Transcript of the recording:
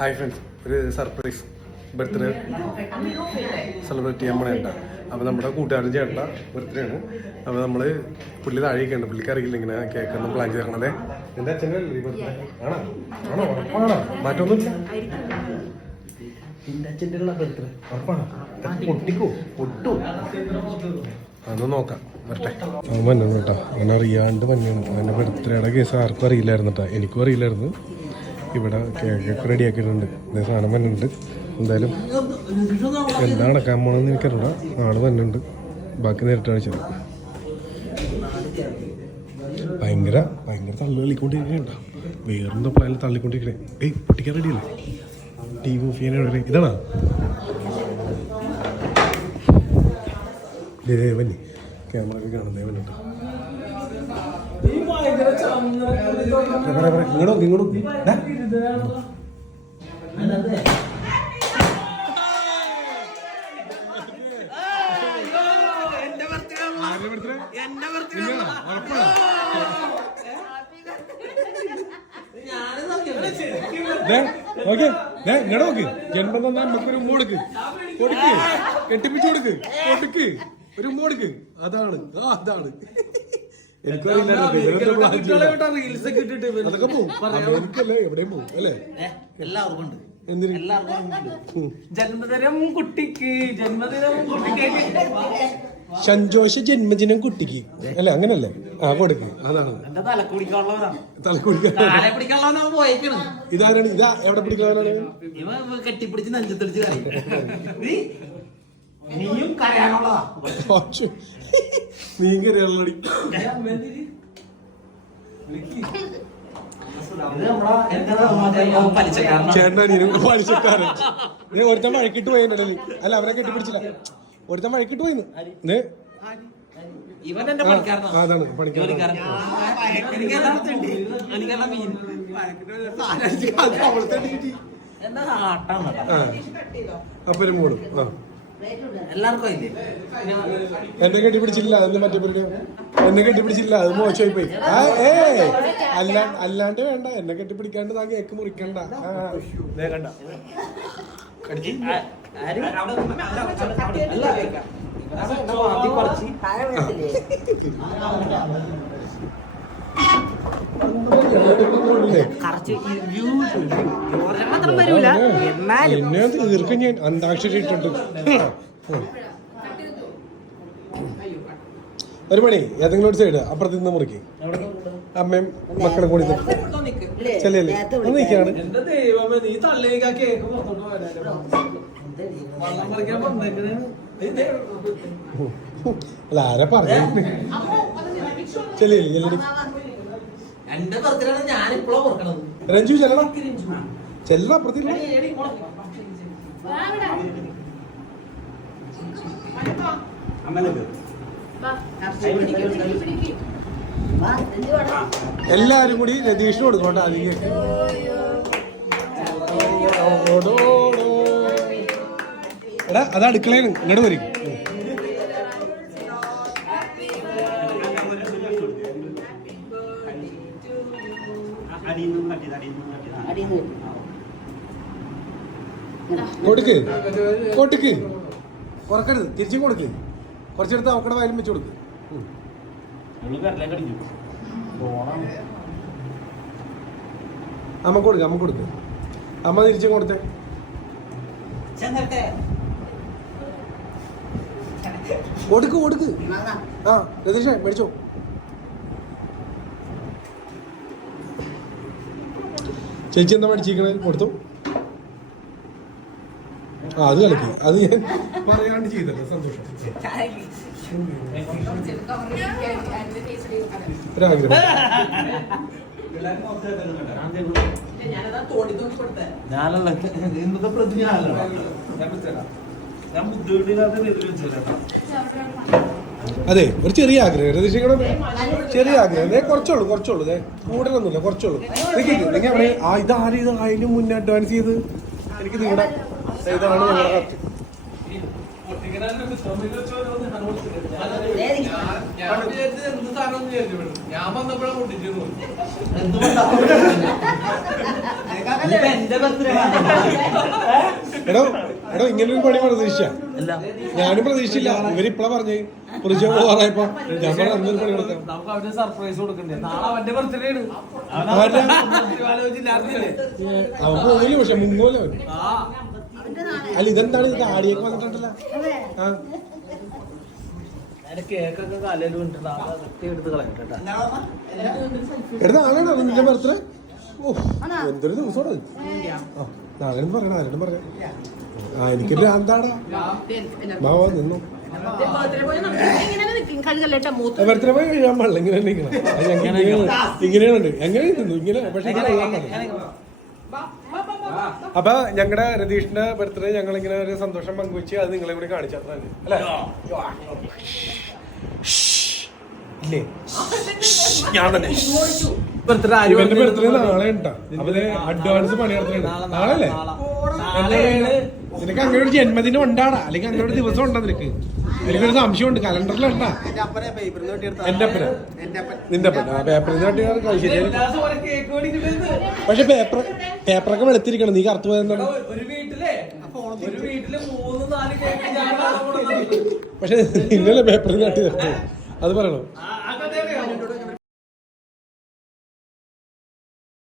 Hi friends, ഒരു surprise birthday celebrate ചെയ്യാൻ പോണേണ്ട. അപ്പോൾ നമ്മുടെ കൂട്ടുകാരൻ ചേട്ടൻ്റെ ബർത്ത്ഡേ ആണ്. അപ്പോൾ നമ്മൾ പുള്ളി താഴേക്കുണ്ട്, പുള്ളിക്ക് അറിയില്ല ഇങ്ങനെ കേക്കൊന്നും പ്ലാൻ ചെയ്യണേ. എൻ്റെ അച്ഛൻ്റെ അല്ലേ ബർത്ത്ഡേ? ആണോ ആണോ ഉറപ്പാണോ? മാറ്റമൊന്നുമില്ല. എൻ്റെ അച്ഛൻ്റെ ഉള്ള ബർത്ത്ഡേ ഉറപ്പാണോ? പൊട്ടിക്കോ പൊട്ടു അതൊന്ന് നോക്കാം. വരട്ടെ. അവൻ മഞ്ഞാണ് കേട്ടോ, അവൻ അറിയാണ്ട് മഞ്ഞാണ്. അവൻ്റെ ബർത്ത്ഡേയുടെ കേസ് ആർക്കും അറിയില്ലായിരുന്നു കേട്ടോ, എനിക്കും അറിയില്ലായിരുന്നു. ഇവിടെ കേക്കൊക്കെ റെഡിയാക്കിയിട്ടുണ്ട്. ഇതേ സാധനം വന്നിട്ടുണ്ട്. എന്തായാലും എന്താ നടക്കാൻ പോണെന്ന് എനിക്കറിയില്ല. ആള് വന്നിട്ടുണ്ട്. ബാക്കി നേരിട്ട് കാണിച്ചത്. ഭയങ്കര ഭയങ്കര തള്ളു തള്ളിക്കൊണ്ടിരിക്കണേണ്ട. വേറെന്തോ പ്ലാനിൽ തള്ളിക്കൊണ്ടിരിക്കണേ. ഏയ് പൊട്ടിക്കാൻ റെഡിയല്ലേ? ടീ വി ഓഫ് ചെയ്യാൻ ഇതാണോ? ദേവനി ക്യാമറ ഒക്കെ കാണും. ദേവനുണ്ട്. ഇങ്ങോട്ട് ഇങ്ങോട്ട് ഇങ്ങോട്ട് നോക്ക്. ജന്മം തന്നാ നമുക്കൊരു ഉമ്മ കൊടുക്ക്, കൊടുക്ക്, കെട്ടിപ്പിച്ചു കൊടുക്ക്, കൊടുക്ക്, ഒരു ഉമ്മ കൊടുക്ക്. അതാണ് അതാണ് അതൊക്കെ പോവും. അമേരിക്കല്ലേ എവിടെയും പോവും അല്ലേ? എല്ലാവർക്കും സന്തോഷ ജന്മദിനം കുട്ടിക്ക് അല്ലേ? അങ്ങനല്ലേ? ആ കൊടുക്ക്. അതാണ് ഇതാരാണ്? ഇതാ എവിടെ പിടിക്കാനാണ്? കെട്ടിപ്പിടിച്ച് നെഞ്ചത്തടിച്ച് നീയും കരയാനുള്ളതാ. മീൻ കറിയാണല്ലോടി. ചേട്ടനും പലിശക്കാരൻ. ഒരുത്തൻ വഴക്കിട്ട് പോയില്ലേ? അല്ല അവരെ കെട്ടിപ്പിടിച്ചില്ല. ഒരുത്തൻ വഴക്കിട്ട് പോയിന്ന്. അതാണ് പണിക്കാരൻ. അപ്പനും മോളും. ആ എല്ലാവർക്കും എന്നെ കെട്ടിപ്പിടിച്ചില്ല. അതൊന്നും മറ്റേ എന്നെ കെട്ടിപ്പിടിച്ചില്ല. അത് മോശമായി പോയി. അല്ലാണ്ട് വേണ്ട. എന്നെ കെട്ടിപ്പിടിക്കാണ്ട് താൻ കേക്ക് മുറിക്കണ്ട. എന്നെ തീർക്കും ഞാൻ. അന്താക്ഷരി ഇട്ടിട്ട് ഒരു മണി ഏതെങ്കിലും ഒരു സൈഡ് അപ്പുറത്ത് നിന്ന് മുറിക്കും. അമ്മയും മക്കളും കൂടി ചെല്ലല്ലേ ഒന്ന് നിൽക്കാണ്. അല്ല ആരാ പറഞ്ഞു? ചെല്ലല്ലേ രഞ്ജു ചെല്ലണം. ചെല്ല അപ്പുറത്തില്ല. എല്ലാരും കൂടി രതീഷിന് കൊടുക്കോട്ടെ. അധികം എടാ അത് അടുക്കളയാണ്. ഇങ്ങോട്ട് വരും. കൊടുക്ക് കൊടുക്ക്. കുറക്കരുത്. തിരിച്ചും കൊടുക്ക്. കുറച്ചെടുത്ത് അവക്കടെ വയലും വെച്ച് കൊടുക്ക്. അമ്മ കൊടുക്ക്. അമ്മ കൊടുക്ക്. അമ്മ തിരിച്ചും കൊടുത്തേ. കൊടുക്ക് കൊടുക്ക്. ആ രതീഷേ മേടിച്ചോ. ചേച്ചി എന്താ മേടിച്ചിരിക്കണേ? കൊടുത്തു. ആ അത് കളിക്ക്. അത് ഞാൻ പറയാണ്ട് ചെയ്തല്ലോ. സന്തോഷം. ഒരാഗ്രഹം. അതെ ഒരു ചെറിയ ആഗ്രഹം. രതീഷിക്കടെ ചെറിയ ആഗ്രഹം. കുറച്ചുള്ളൂ കുറച്ചുള്ളൂ. കൂടുതലൊന്നുമില്ല, കുറച്ചുള്ളൂ. നിങ്ങൾ അവിടെ ഇതാരും ഇത് അതിന് മുന്നേ അഡ്വാൻസ് ചെയ്ത് എനിക്ക് നിങ്ങളുടെ ഇതാണ് നിങ്ങളുടെ കറക്റ്റ്. ഞാൻ വന്നപ്പോഴാണ് പൊട്ടിച്ചു. എന്റെ ബർത്ത്ഡേ എടോ എടോ ഇങ്ങനൊരു പണി പ്രതീക്ഷിച്ച ഞാനും പ്രതീക്ഷിച്ചില്ല. ഇവരിപ്പളാ പറഞ്ഞേ കുറിച്ച് പോകാറായപ്പോ ഞാൻ പറഞ്ഞ എന്തൊരു പണി കൊടുക്കാം. നമുക്ക് അവന്റെ സർപ്രൈസ് കൊടുക്കണ്ടേ? നാളെ അവന്റെ ബർത്ത്ഡേ ആണ്. അവൻ പോയില്ല പക്ഷെ മുങ്ങോലോ. അല്ല ഇതെന്താണ് ഇത് ആടിയൊക്കെ വന്നിട്ടുണ്ടല്ലോ. ആ കേക്കൊക്കെ കാലയിൽ വീണിട്ടുണ്ട്. അതൊക്കെ എടുത്ത് കളയും കേട്ടോ. എടുത്ത ആളാണോ നിന്റെ ബർത്ത്ഡേ? ഓ എന്തൊരു ദിവസമാണ്. ആ നാളെ പറയണ ആരോടും പറയാം. ആ എനിക്കൊരു എന്താടാ മാവാ നിന്നു ബർത്ത്ഡേ പോയി കഴിയാൻ പാടില്ല. ഇങ്ങനെ ഇരിക്കണം. ഇങ്ങനെയാണ് എങ്ങനെ നിന്നു ഇങ്ങനെ. പക്ഷെ അപ്പൊ ഞങ്ങളുടെ രതീഷിന്റെ ബർത്ത്ഡേ ഞങ്ങൾ ഇങ്ങനെ ഒരു സന്തോഷം പങ്കുവെച്ച് അത് നിങ്ങളെ കൂടി കാണിച്ചാൽ അല്ലേ? ഇല്ലേ ഞാൻ തന്നെ ഇവന്റെ ബർത്ത്ഡേ നാളെ ഉണ്ടാ. അപ്പൊ അഡ്വാൻസ് പണി നടത്തുന്നുണ്ട്. നാളെ അല്ലേ? നിനക്ക് അങ്ങനെ ഒരു ജന്മദിനം ഉണ്ടാടാ, അല്ലെങ്കിൽ അങ്ങനെ ഒരു ദിവസം ഉണ്ടോ നിനക്ക്? എനിക്കൊരു സംശയമുണ്ട്. കലണ്ടറിലുണ്ടാ എന്റെ അപ്പന നിന്റെ അപ്പൻ പേപ്പറിൽ ശരിയായി. പക്ഷെ പേപ്പറൊക്കെ വെളുത്തിരിക്കണം. നീ കറുത്തു പോയെന്താണ്? പക്ഷെ നിന്നല്ലേ പേപ്പറിൽ കാട്ടി തരട്ടെ അത് പറയണം.